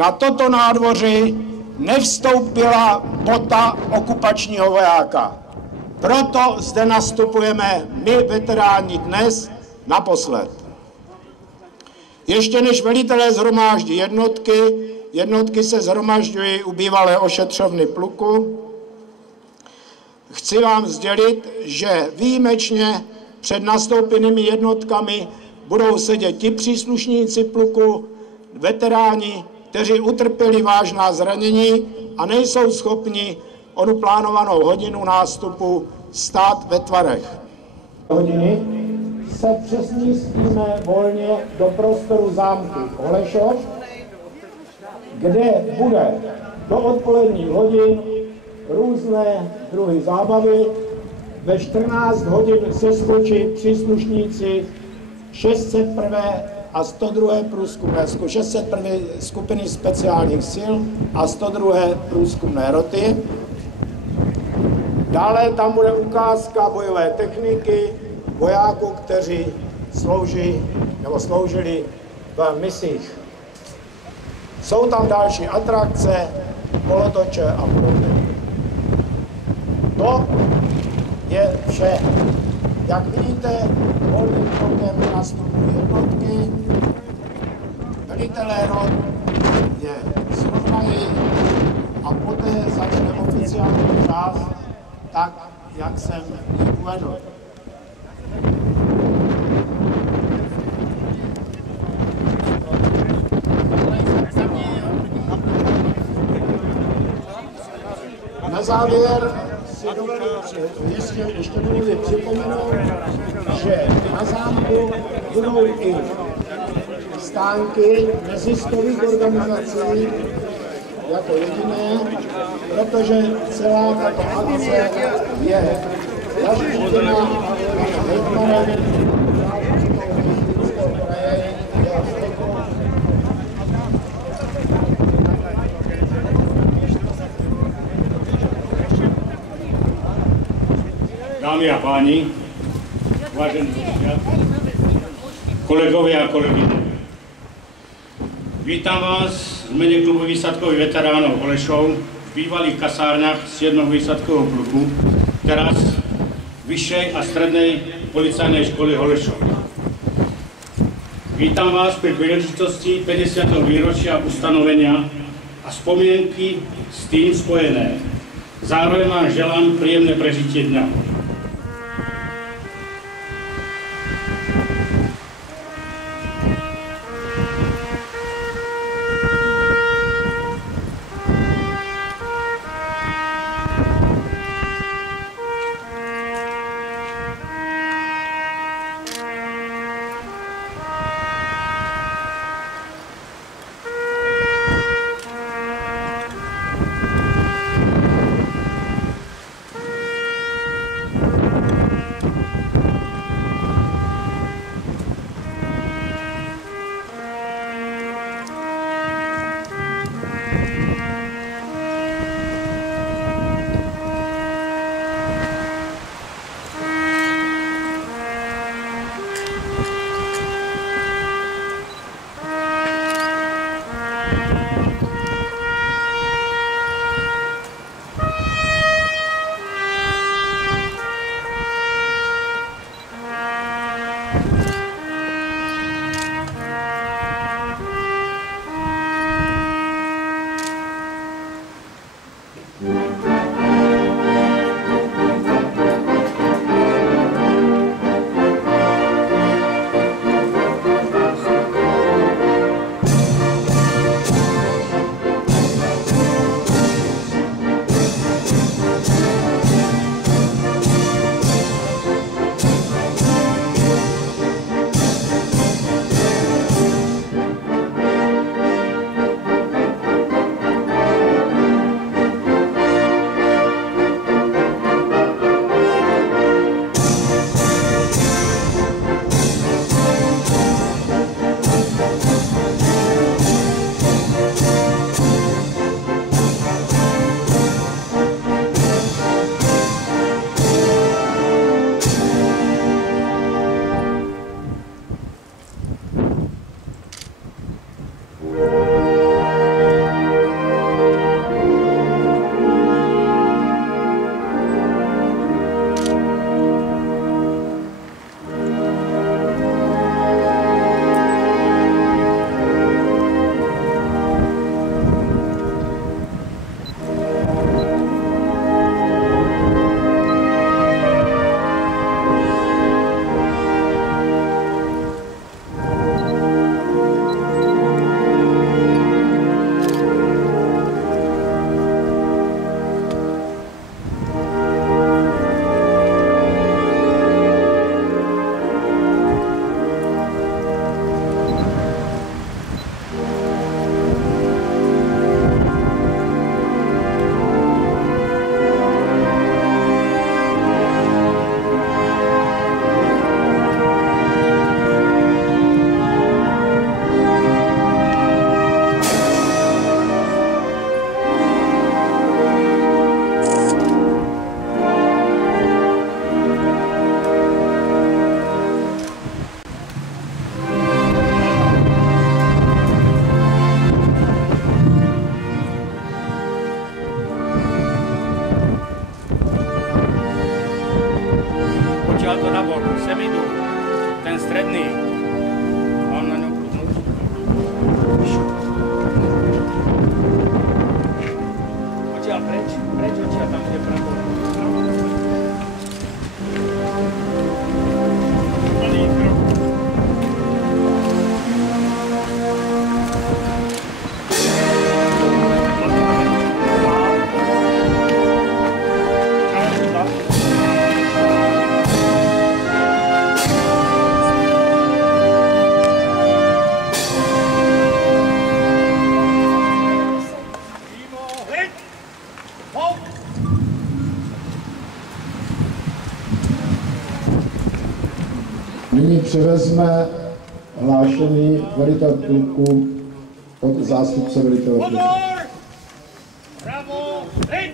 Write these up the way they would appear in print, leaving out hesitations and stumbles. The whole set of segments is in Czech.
na toto nádvoří nevstoupila bota okupačního vojáka. Proto zde nastupujeme my, veteráni, dnes naposled. Ještě než velitelé shromáždí jednotky se shromažďují u bývalé ošetřovny pluku, chci vám sdělit, že výjimečně před nastoupenými jednotkami budou sedět ti příslušníci pluku, veteráni, kteří utrpěli vážná zranění a nejsou schopni onu plánovanou hodinu nástupu stát ve tvarech. Hodiny se přesmístíme volně do prostoru zámku Holešov, kde bude do odpoledních hodin různé druhy zábavy. Ve 14 hodin se skočí příslušníci 601. a 102. průzkumné 601. skupiny speciálních sil a 102. průzkumné roty. Dále tam bude ukázka bojové techniky vojáků, kteří sloužili v misích. Jsou tam další atrakce, kolotoče a podobně. To je vše. Jak vidíte, volným krokem nastupují jednotky, velitelé rot je srovnají a poté začne oficiální část, tak jak jsem ji uvedl. Na závěr si dovedu ještě připomenout, že na zámku budou i stánky neziskových organizací jako jediné, protože celá tato akce je zaštitěna hejtmanem. Dámy a páni, vážení kolegovia a kolegyne, vítam vás v mene klubu výsadkových veteránov Holešov v bývalých kasárnach z jednoho výsadkového pluku, teraz Vyššej a strednej policajnej školy Holešov. Vítam vás pri príležitosti 50. výročia ustanovenia a spomienky s tým spojené. Zároveň vám želám príjemné prežitie dňa. odtiaľ to nabor, sem idú, ten stredný, mám na ňom prúdnúť. Odtiaľ preč odtiaľ, tam bude pravo. Nyní převezme hlášený velitel pluku od zástupce velitele pluku. Bravo! Hej!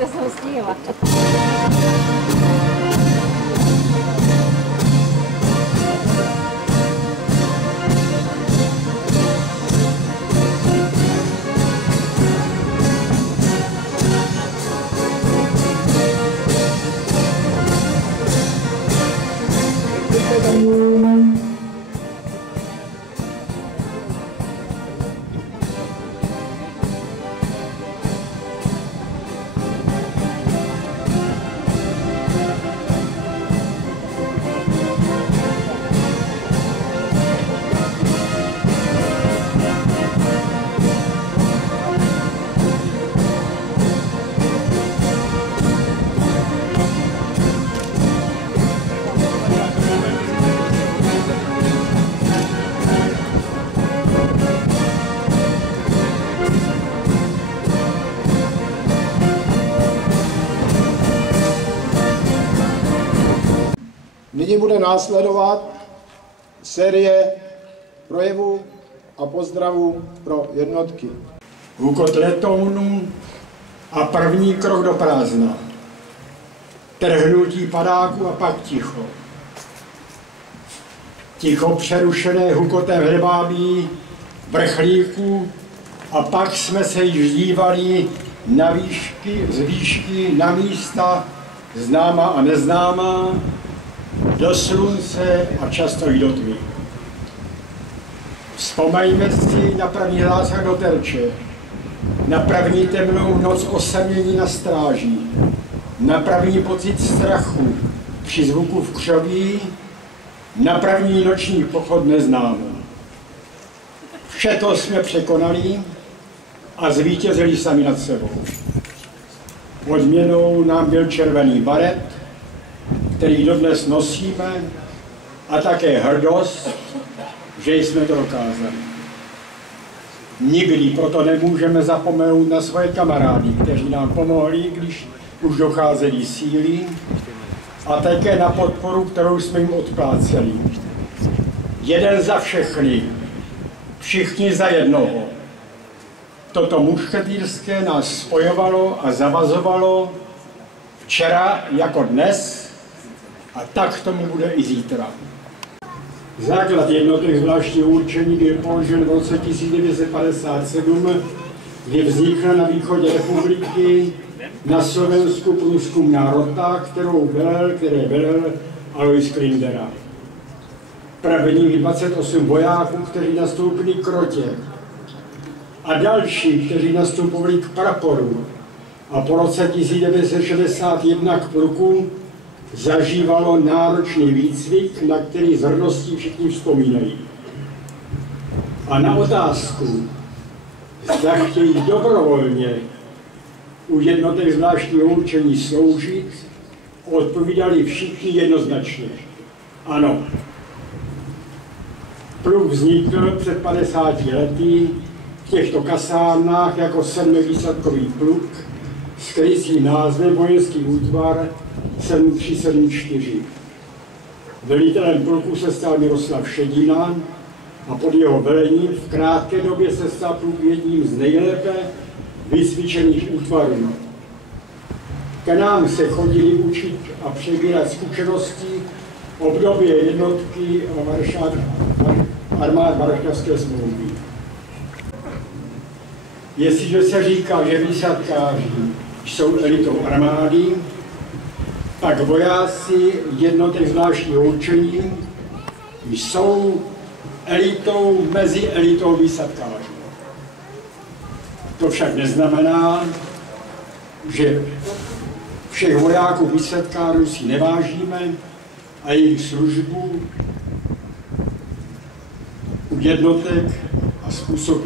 Já jsem stihla. Nyní bude následovat série projevů a pozdravů pro jednotky. Hukot letounů a první krok do prázdna. Trhnutí padáku a pak ticho. Ticho přerušené hukotem hřebábí, vrchlíků a pak jsme se již dívali na výšky, z výšky, na místa známá a neznámá, do slunce a často i do tmy. Vzpomeňme si na první zásah do terče, na první temnou noc osamění na stráži, na první pocit strachu při zvuku v křoví, na první noční pochod neznámou. Vše to jsme překonali a zvítězili sami nad sebou. Odměnou nám byl červený baret, který dodnes nosíme, a také hrdost, že jsme to dokázali. Nikdy proto nemůžeme zapomenout na svoje kamarády, kteří nám pomohli, když už docházely síly, a také na podporu, kterou jsme jim odpláceli. Jeden za všechny, všichni za jednoho. Toto mušketýrské nás spojovalo a zavazovalo včera jako dnes, a tak tomu bude i zítra. Základ jednotek zvláštního určení byl položen v roce 1957, kdy vznikla na východě republiky na Slovensku průzkumná rota, které velel Alois Klindera. Prvních 28 vojáků, kteří nastoupili k rotě, a další, kteří nastupovali k praporu a po roce 1961 k pluku, zažívalo náročný výcvik, na který s hrdostí všichni vzpomínají. A na otázku, zda chtějí dobrovolně u jednotek zvláštního určení sloužit, odpovídali všichni jednoznačně. Ano. Pluk vznikl před 50 lety v těchto kasárnách jako 7výsadkový pluk s krycím názvem Vojenský útvar 7374. Velitelem pluku se stal Miroslav Šedina a pod jeho velením v krátké době se stal pluk jedním z nejlépe vycvičených útvarů. K nám se chodili učit a přebírat zkušenosti v době jednotky armád Varšavské smlouvy. Jestliže se říká, že výsadkáři jsou elitou armády, pak vojáci jednotek zvláštního určení jsou elitou mezi elitou výsadkářů. To však neznamená, že všech vojáků výsadkářů si nevážíme a jejich službu u jednotek a způsob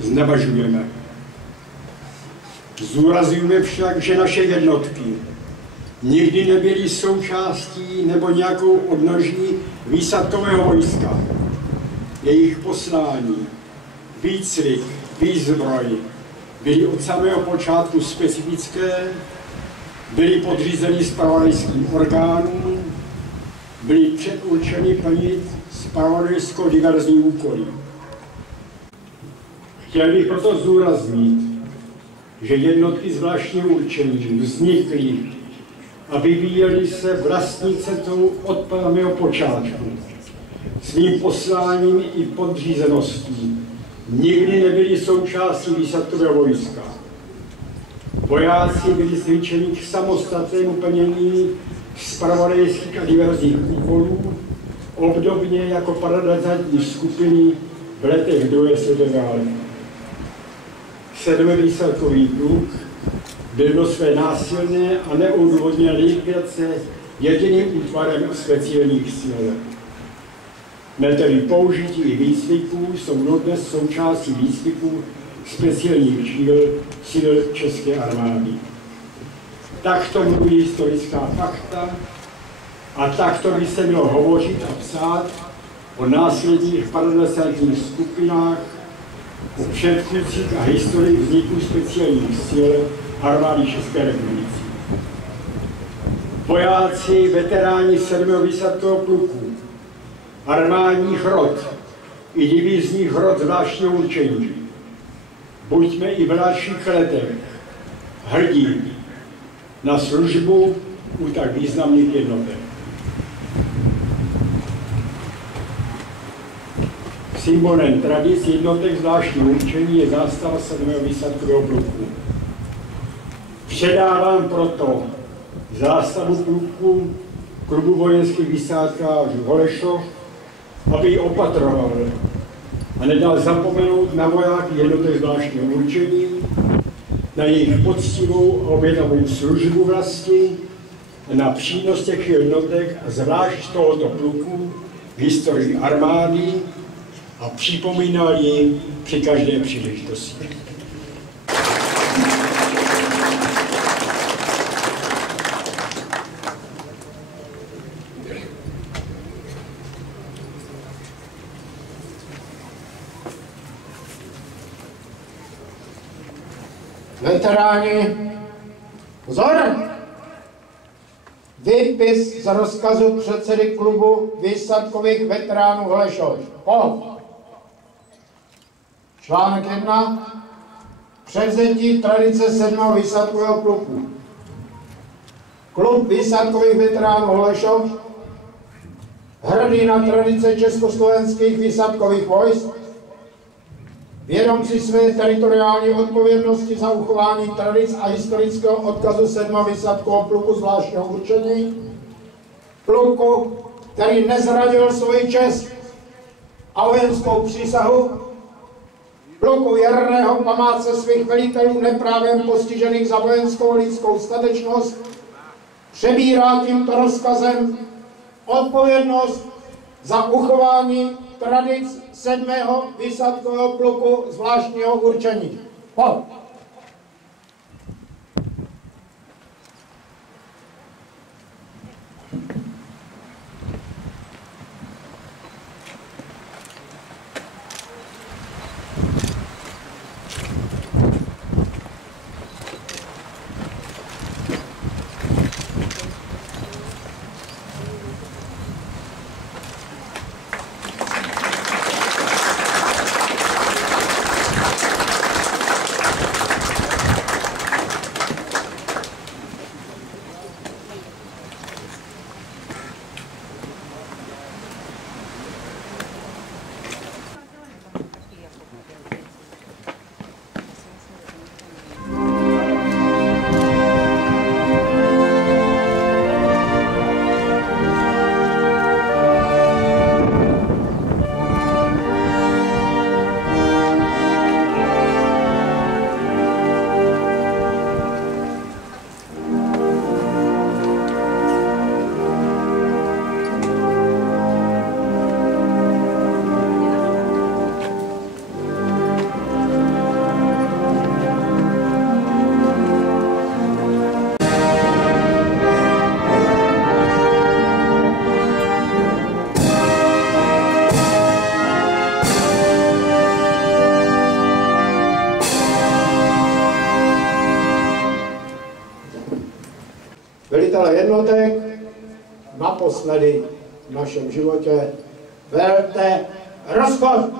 znevažujeme. Zdůrazňujeme však, že naše jednotky nikdy nebyly součástí nebo nějakou odnoží výsadkového vojska. Jejich poslání, výcvik, výzbroj byly od samého počátku specifické, byly podřízeny zpravodajským orgánům, byly předurčeny plnit zpravodajsko-diverzní úkoly. Chtěl bych proto zdůraznit, že jednotky zvláštního určení vznikly a vyvíjely se vlastní cestou od samého počátku. Svým posláním i podřízeností nikdy nebyly součástí výsadkového vojska. Vojáci byli cvičeni k samostatnému plnění zpravodajských a diverzních úkolů, obdobně jako paradizantní skupiny v letech druhé světové války. 7. výsadkový pluk byl do své násilné a neodůvodněné likvidace jediným útvarem speciálních sil. Metody použití i výcviků jsou dodnes součástí výcviků speciálních sil České armády. Takto mluví historická fakta a takto by se mělo hovořit a psát o následných paradizantních skupinách, o předchůdcích a historii vzniku speciálních sil armády České republiky. Vojáci, veteráni 7. výsadkového pluku, armádních rot i divizních rot zvláštního určení. Buďme i v dalších letech hrdí na službu u tak významných jednotek. Symbolem tradic jednotek zvláštního určení je zástava 7. výsadkového pluku. Předávám proto zástavu pluku Klubu vojenských výsadkářů Holešov, aby ji opatroval a nedal zapomenout na vojáky jednotek zvláštního určení, na jejich poctivou a obětavou službu vlasti, na přínos těch jednotek a zvlášť tohoto pluku v historii armády a připomínal ji při každé příležitosti. Veteráni, pozor! Výpis z rozkazu předsedy klubu výsadkových veteránů Holešov. Článek 1. Převzetí tradice 7. výsadkového pluku. Klub výsadkových veteránů Holešov, hrdý na tradice československých výsadkových vojsk, vědom si své teritoriální odpovědnosti za uchování tradic a historického odkazu 7. výsadkového pluku zvláštního určení, pluku, který nezradil svoji čest a vojenskou přísahu, pluku věrného památce svých velitelů neprávem postižených za vojenskou lidskou statečnost, přebírá tímto rozkazem odpovědnost za uchování tradic 7. výsadkového pluku zvláštního určení. velitele jednotek, naposledy v našem životě, velte rozchod!